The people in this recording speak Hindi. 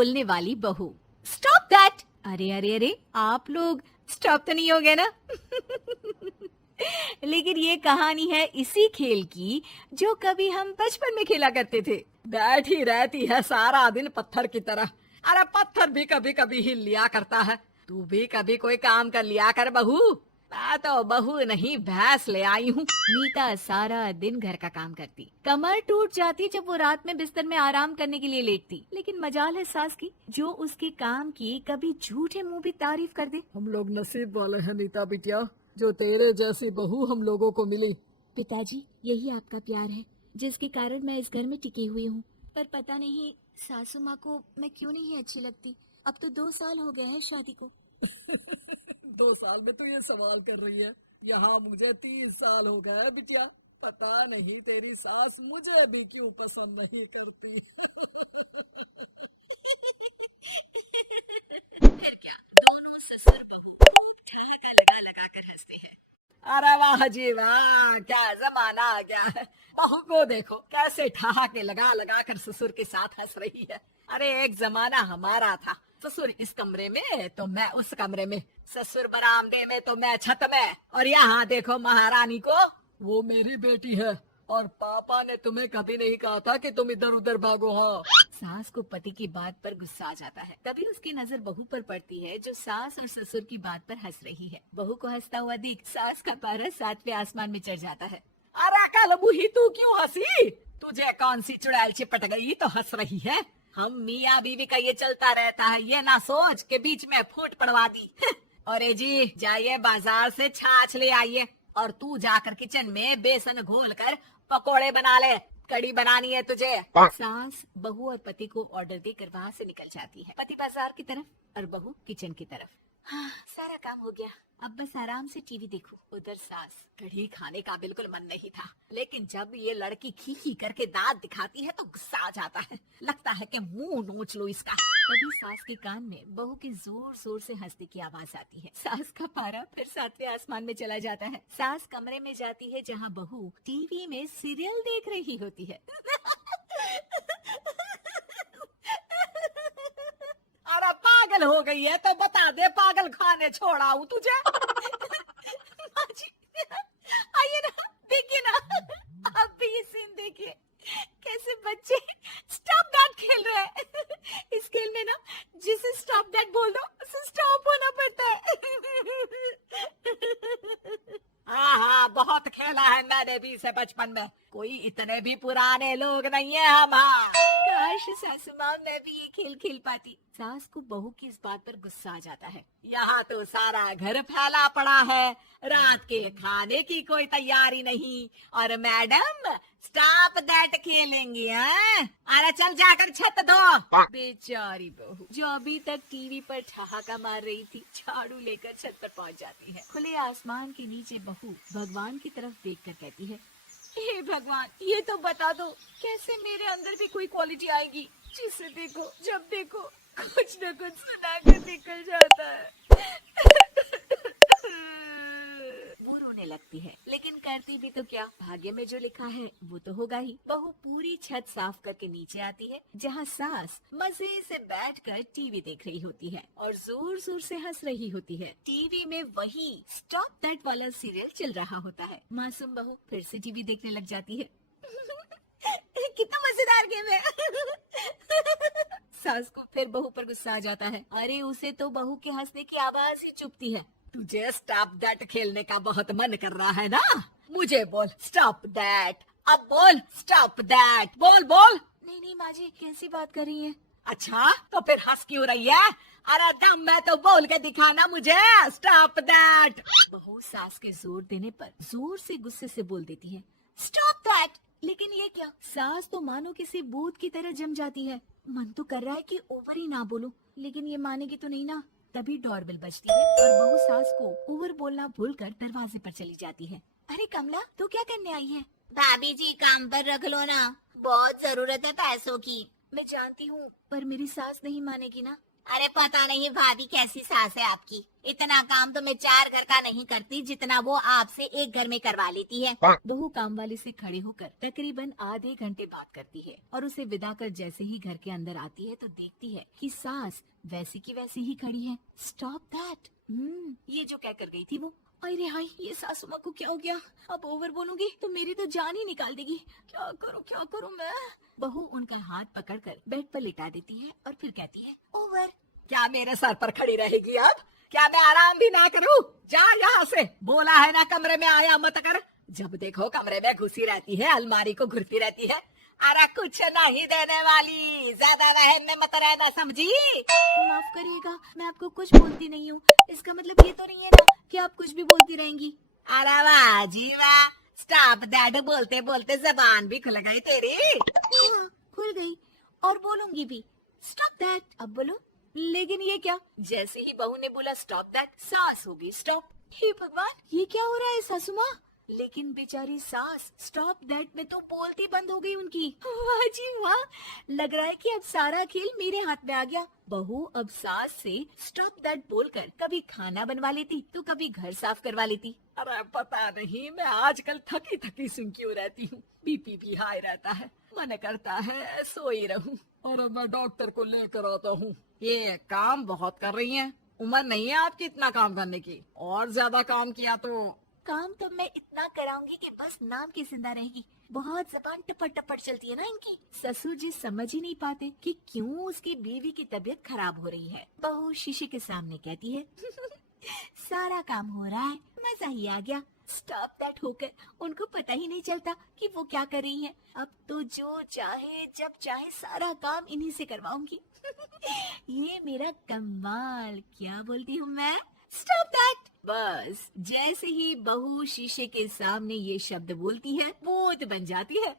बोलने वाली बहू। Stop that! अरे अरे अरे, आप लोग स्टॉप तो नहीं हो गए ना? लेकिन ये कहानी है इसी खेल की जो कभी हम बचपन में खेला करते थे। बैठी रहती है सारा दिन पत्थर की तरह। अरे पत्थर भी कभी कभी हिल लिया करता है। तू भी कभी कोई काम कर लिया कर बहू। मैं तो बहू नहीं भैंस ले आई हूँ। मीता सारा दिन घर का काम करती, कमर टूट जाती जब वो रात में बिस्तर में आराम करने के लिए लेटती। लेकिन मजाल है सास की जो उसके काम की कभी झूठे मुंह भी तारीफ कर दे। हम लोग नसीब वाले हैं नीता बिटिया, जो तेरे जैसी बहू हम लोगों को मिली। पिताजी, यही आपका प्यार है जिसके कारण मैं इस घर में टिकी हुई हूँ। पर पता नहीं सासू माँ को मैं क्यों नहीं अच्छी लगती। अब तो 2 साल हो गए हैं शादी को। 2 साल में तो ये सवाल कर रही है। यहाँ मुझे 30 साल हो गए बिटिया। पता नहीं तेरी सास मुझे भी क्यों पसंद नहीं करती। फिर क्या, दोनों ससुर बहू खूब ठहाका लगा लगा कर हंसते हैं। अरे वाह जी वाह, क्या जमाना आ गया है। बहू को देखो कैसे ठहाके लगा लगा कर ससुर के साथ हंस रही है। अरे एक जमाना हमारा था, ससुर इस कमरे में तो मैं उस कमरे में, ससुर बरामदे में तो मैं छत में। और यहाँ देखो महारानी को, वो मेरी बेटी है। और पापा ने तुम्हें कभी नहीं कहा था कि तुम इधर उधर भागो। हाँ, सास को पति की बात पर गुस्सा आ जाता है। तभी उसकी नजर बहू पर पड़ती है जो सास और ससुर की बात पर हंस रही है। बहू को हंसता हुआ देख सास का पारा 7वें आसमान में चढ़ जाता है। अरे कल बुही तू क्यों हंसी? तुझे कौन सी चुड़ैल चिपट गई तो हंस रही है? हम मियाँ बीवी का ये चलता रहता है, ये ना सोच के बीच में फूट पड़वा दी। अरे जी जाइए बाजार से छाछ ले आइए, और तू जाकर किचन में बेसन घोल कर पकोड़े बना ले, कड़ी बनानी है तुझे। सास बहू और पति को ऑर्डर देकर वहाँ से निकल जाती है। पति बाजार की तरफ और बहू किचन की तरफ। हाँ, सारा काम हो गया, अब बस आराम से टीवी देखूं। उधर सास, कढ़ी खाने का बिल्कुल मन नहीं था, लेकिन जब ये लड़की खी खी करके दांत दिखाती है तो गुस्सा आ जाता है। लगता है कि मुंह नोच लो इसका। तभी सास के कान में बहू की जोर जोर से हंसने की आवाज आती है। सास का पारा फिर 7वें आसमान में चला जाता है। सास कमरे में जाती है जहाँ बहू टीवी में सीरियल देख रही होती है। अरे पागल हो गई है तो बता दे, पागल खाने छोड़ाऊं तुझे? माँ जी, आइए ना, देखिए ना, आप भी ये सीन देखिए, कैसे बच्चे स्टॉप दैट खेल रहे हैं। इस खेल में ना जिसे स्टॉप दैट बोल दो उसे स्टॉप होना पड़ता है। हाँ हाँ, बहुत खेला है मैंने भी इसे बचपन में। कोई इतने भी पुराने लोग नहीं है हम। काश सासू माँ मैं भी ये खेल खेल पाती। सास को बहू की इस बात पर गुस्सा आ जाता है। यहाँ तो सारा घर फैला पड़ा है, रात के खाने की कोई तैयारी नहीं, और मैडम स्टॉप दैट खेलेंगी हैं? अरे चल जाकर छत धो। बेचारी बहू जो अभी तक टीवी पर ठहाका मार रही थी, झाड़ू लेकर छत पर पहुँच जाती है। खुले आसमान के नीचे बहू भगवान की तरफ देखकर कहती है, हे भगवान, ये तो बता दो कैसे मेरे अंदर भी कोई क्वालिटी आएगी जिसे देखो जब देखो कुछ न कुछ सुना कर निकल जाता है। वो रोने लगती है, लेकिन करती भी तो क्या, भाग्य में जो लिखा है वो तो होगा ही। बहू पूरी छत साफ करके नीचे आती है जहाँ सास मजे से बैठकर टीवी देख रही होती है और जोर जोर से हंस रही होती है। टीवी में वही स्टॉप दैट वाला सीरियल चल रहा होता है। मासूम बहू फिर से टीवी देखने लग जाती है। कितना मजेदार गेम है। सास को फिर बहू पर गुस्सा आ जाता है। अरे उसे तो बहू के हंसने की आवाज ही चुभती है। तुझे स्टॉप दैट खेलने का बहुत मन कर रहा है ना? मुझे बोल स्टॉप दैट, अब बोल स्टॉप दैट, बोल बोल। नहीं नहीं माँ जी, कैसी बात कर रही है? अच्छा तो फिर हंस क्यों रही है? अरे दम मैं तो बोल के दिखाना मुझे स्टॉप दैट। बहू सास के जोर देने पर जोर से गुस्से से बोल देती है, स्टॉप दैट। लेकिन ये क्या, सास तो मानो किसी भूत की तरह जम जाती है। मन तो कर रहा है कि ओवर ही ना बोलूं, लेकिन ये मानेगी तो नहीं ना। तभी डोरबेल बजती है और बहू सास को ओवर बोलना भूलकर दरवाजे पर चली जाती है। अरे कमला, तू क्या करने आई है? भाभी जी काम पर रख लो ना, बहुत जरूरत है पैसों की। मैं जानती हूँ, पर मेरी सास नहीं मानेगी ना। अरे पता नहीं भाभी कैसी सास है आपकी, इतना काम तो मैं 4 घर का नहीं करती जितना वो आपसे एक घर में करवा लेती है। बहू काम वाले से खड़े होकर तकरीबन आधे घंटे बात करती है और उसे विदा कर जैसे ही घर के अंदर आती है तो देखती है कि सास वैसी की वैसी ही खड़ी है। Stop that. ये जो कह कर गई थी वो। अरे हाय, ये सासू माँ को क्या हो गया? अब ओवर बोलूंगी तो मेरी तो जान ही निकाल देगी। क्या करूँ मैं? बहू उनका हाथ पकड़कर बेड पर लिटा देती है और फिर कहती है, ओवर। क्या मेरे सर पर खड़ी रहेगी अब? क्या मैं आराम भी ना करूं? जा यहाँ से। बोला है ना कमरे में आया मत कर। जब देखो कमरे में घुसी रहती है, अलमारी को घुरती रहती है। अरे कुछ नहीं देने वाली, ज्यादा वहम में मत रहना, समझी? माफ करिएगा, मैं आपको कुछ बोलती नहीं हूँ। इसका मतलब ये तो नहीं है ना कि आप कुछ भी बोलती रहेंगी। अरे वाह जी वाह, स्टॉप दैट बोलते बोलते जबान भी खुल गई तेरी। हाँ, खुल गई और बोलूंगी भी। Stop that. अब बोलो। लेकिन ये क्या? जैसे ही बहू ने बोला स्टॉप दैट, सास होगी स्टॉप। हे भगवान, ये क्या हो रहा है सासू माँ? लेकिन बेचारी सास स्टॉप दैट में तो बोलती बंद हो गई उनकी। वाह जी वाह, लग रहा है कि अब सारा खेल मेरे हाथ में आ गया। बहू अब सास से स्टॉप दैट बोलकर कभी खाना बनवा लेती तो कभी घर साफ करवा लेती। अरे पता नहीं, मैं आजकल थकी थकी सुन क्यों रहती हूँ। बीपी भी हाई रहता है, मन करता है सोई रहूं। और अब मैं डॉक्टर को लेकर आता हूँ। ये काम बहुत कर रही हैं। उम्र नहीं है आपकी इतना काम करने की, और ज्यादा काम किया तो। काम तो मैं इतना कराऊंगी कि बस नाम की जिंदा रहेगी। बहुत जबान टपट टपट चलती है ना इनकी। ससुर जी समझ ही नहीं पाते कि क्यों उसकी बीवी की तबीयत खराब हो रही है। बहू शीशे के सामने कहती है, सारा काम हो रहा है, मजा ही आ गया। स्टॉप दैट होकर उनको पता ही नहीं चलता कि वो क्या कर रही हैं। अब तो जो चाहे जब चाहे सारा काम इन्हीं से करवाऊंगी। ये मेरा कमाल। क्या बोलती हूँ मैं? Stop that. बस जैसे ही बहू शीशे के सामने ये शब्द बोलती है, भूत बन जाती है।